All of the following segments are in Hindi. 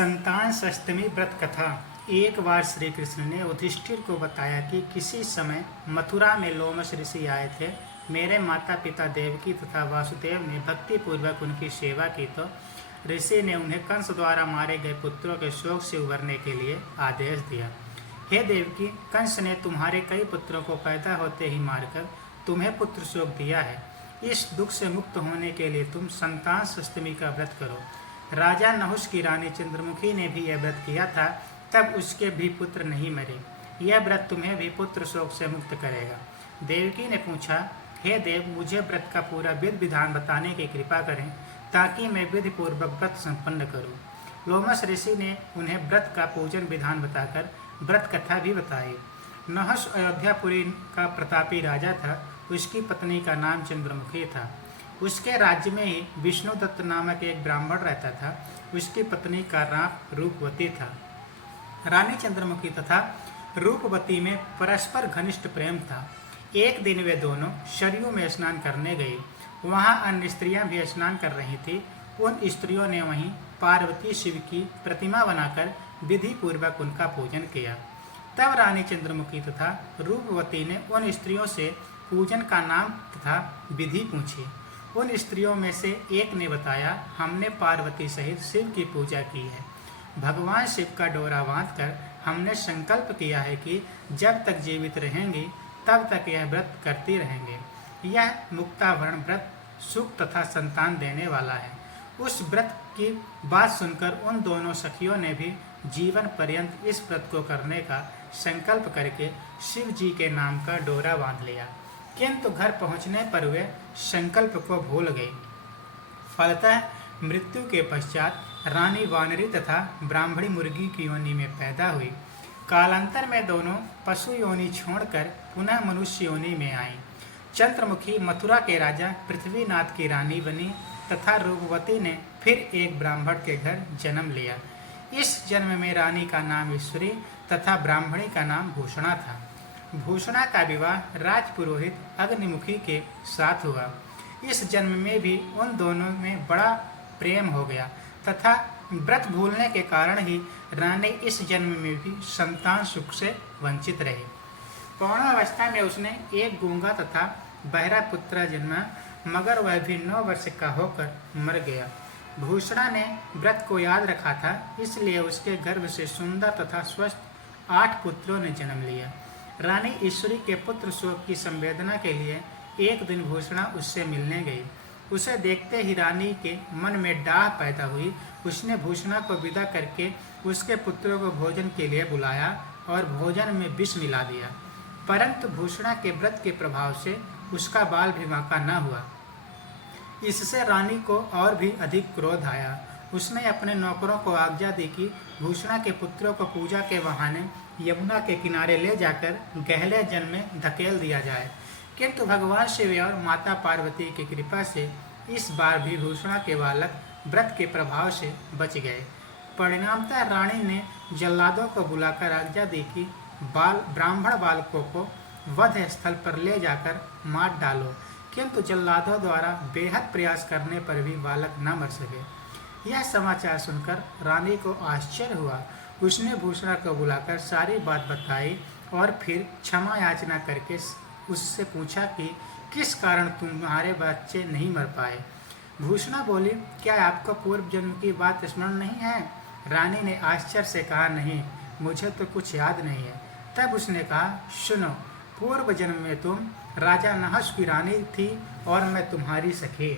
संतान षष्टमी व्रत कथा। एक बार श्री कृष्ण ने युधिष्ठिर को बताया कि किसी समय मथुरा में लोमश ऋषि आए थे। मेरे माता पिता देवकी तथा वासुदेव ने भक्ति पूर्वक उनकी सेवा की तो ऋषि ने उन्हें कंस द्वारा मारे गए पुत्रों के शोक से उबरने के लिए आदेश दिया। हे देवकी, कंस ने तुम्हारे कई पुत्रों को पैदा होते ही मारकर तुम्हें पुत्र शोक दिया है। इस दुख से मुक्त होने के लिए तुम संतान षष्टमी का व्रत करो। राजा नहुष की रानी चंद्रमुखी ने भी यह व्रत किया था, तब उसके भी पुत्र नहीं मरे। यह व्रत तुम्हें भी पुत्र शोक से मुक्त करेगा। देवकी ने पूछा, हे देव, मुझे व्रत का पूरा विधि विधान बताने की कृपा करें ताकि मैं विधि पूर्वक व्रत संपन्न करूं। लोमश ऋषि ने उन्हें व्रत का पूजन विधान बताकर व्रत कथा भी बताई। नहुष अयोध्यापुरी का प्रतापी राजा था। उसकी पत्नी का नाम चंद्रमुखी था। उसके राज्य में ही विष्णुदत्त नामक एक ब्राह्मण रहता था। उसकी पत्नी का नाम रूपवती था। रानी चंद्रमुखी तथा रूपवती में परस्पर घनिष्ठ प्रेम था। एक दिन वे दोनों सरयू में स्नान करने गए। वहां अन्य स्त्रियां भी स्नान कर रही थी। उन स्त्रियों ने वहीं पार्वती शिव की प्रतिमा बनाकर विधि पूर्वक उनका पूजन किया। तब रानी चंद्रमुखी तथा रूपवती ने उन स्त्रियों से पूजन का नाम तथा विधि पूछी। उन स्त्रियों में से एक ने बताया, हमने पार्वती सहित शिव की पूजा की है। भगवान शिव का डोरा बांधकर हमने संकल्प किया है कि जब तक जीवित रहेंगे तब तक यह व्रत करती रहेंगे। यह मुक्तावरण व्रत सुख तथा संतान देने वाला है। उस व्रत की बात सुनकर उन दोनों सखियों ने भी जीवन पर्यंत इस व्रत को करने का संकल्प करके शिव जी के नाम का डोरा बांध लिया। किंतु घर पहुंचने पर वे संकल्प को भूल गए। फलतः मृत्यु के पश्चात रानी वानरी तथा ब्राह्मणी मुर्गी की योनि में पैदा हुई। कालांतर में दोनों पशु योनि छोड़कर पुनः मनुष्य योनि में आईं। चंद्रमुखी मथुरा के राजा पृथ्वीनाथ की रानी बनी तथा रूपवती ने फिर एक ब्राह्मण के घर जन्म लिया। इस जन्म में रानी का नाम ईश्वरी तथा ब्राह्मणी का नाम भूषणा था। भूषणा का विवाह राजपुरोहित अग्निमुखी के साथ हुआ। इस जन्म में भी उन दोनों में बड़ा प्रेम हो गया तथा व्रत भूलने के कारण ही रानी इस जन्म में भी संतान सुख से वंचित रही। पौणावस्था में उसने एक गूंगा तथा बहरा पुत्र जन्मा, मगर वह भी 9 वर्ष का होकर मर गया। भूषणा ने व्रत को याद रखा था, इसलिए उसके गर्भ से सुंदर तथा स्वस्थ 8 पुत्रों ने जन्म लिया। रानी ईश्वरी के पुत्र शोक की संवेदना के लिए एक दिन भूषणा उससे मिलने गई। उसे देखते ही रानी के मन में डाह पैदा हुई। उसने भूषणा को विदा करके उसके पुत्रों को भोजन के लिए बुलाया और भोजन में विष मिला दिया। परंतु भूषणा के व्रत के प्रभाव से उसका बाल भी बांका न हुआ। इससे रानी को और भी अधिक क्रोध आया। उसने अपने नौकरों को आज्ञा दी कि भूषणा के पुत्रों को पूजा के बहाने यमुना के किनारे ले जाकर गहरे जल में धकेल दिया जाए। किंतु भगवान शिव और माता पार्वती की कृपा से इस बार भी भूषणा के बालक व्रत के प्रभाव से बच गए। परिणामतः रानी ने जल्लादों को बुलाकर आज्ञा दी कि ब्राह्मण बालकों को वध स्थल पर ले जाकर मार डालो। किंतु जल्लादों द्वारा बेहद प्रयास करने पर भी बालक न मर सके। यह समाचार सुनकर रानी को आश्चर्य हुआ। उसने भूषणा को बुलाकर सारी बात बताई और फिर क्षमा याचना करके उससे पूछा कि किस कारण तुम्हारे बच्चे नहीं मर पाए। भूषणा बोली, क्या आपको पूर्व जन्म की बात स्मरण नहीं है? रानी ने आश्चर्य से कहा, नहीं, मुझे तो कुछ याद नहीं है। तब उसने कहा, सुनो, पूर्व जन्म में तुम राजा नहुष की रानी थी और मैं तुम्हारी सखी।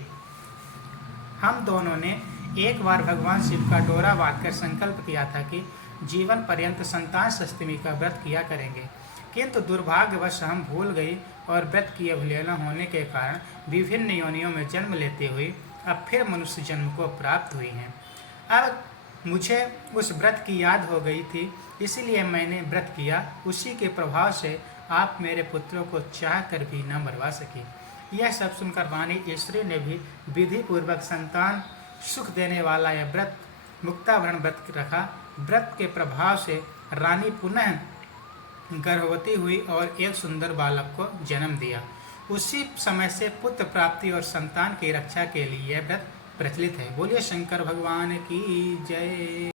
हम दोनों ने एक बार भगवान शिव का डोरा बांधकर संकल्प किया था कि जीवन पर्यंत संतान षष्टमी का व्रत किया करेंगे। किंतु दुर्भाग्यवश हम भूल गई और व्रत की अवहेलना होने के कारण विभिन्न योनियों में जन्म लेते हुए अब फिर मनुष्य जन्म को प्राप्त हुई हैं। अब मुझे उस व्रत की याद हो गई थी, इसलिए मैंने व्रत किया। उसी के प्रभाव से आप मेरे पुत्रों को चाह कर भी न मरवा सके। यह सब सुनकर रानी ईश्वरी ने भी विधि पूर्वक संतान सुख देने वाला यह व्रत मुक्तावरण व्रत रखा। व्रत के प्रभाव से रानी पुनः गर्भवती हुई और एक सुंदर बालक को जन्म दिया। उसी समय से पुत्र प्राप्ति और संतान की रक्षा के लिए यह व्रत प्रचलित है। बोलिए शंकर भगवान की जय।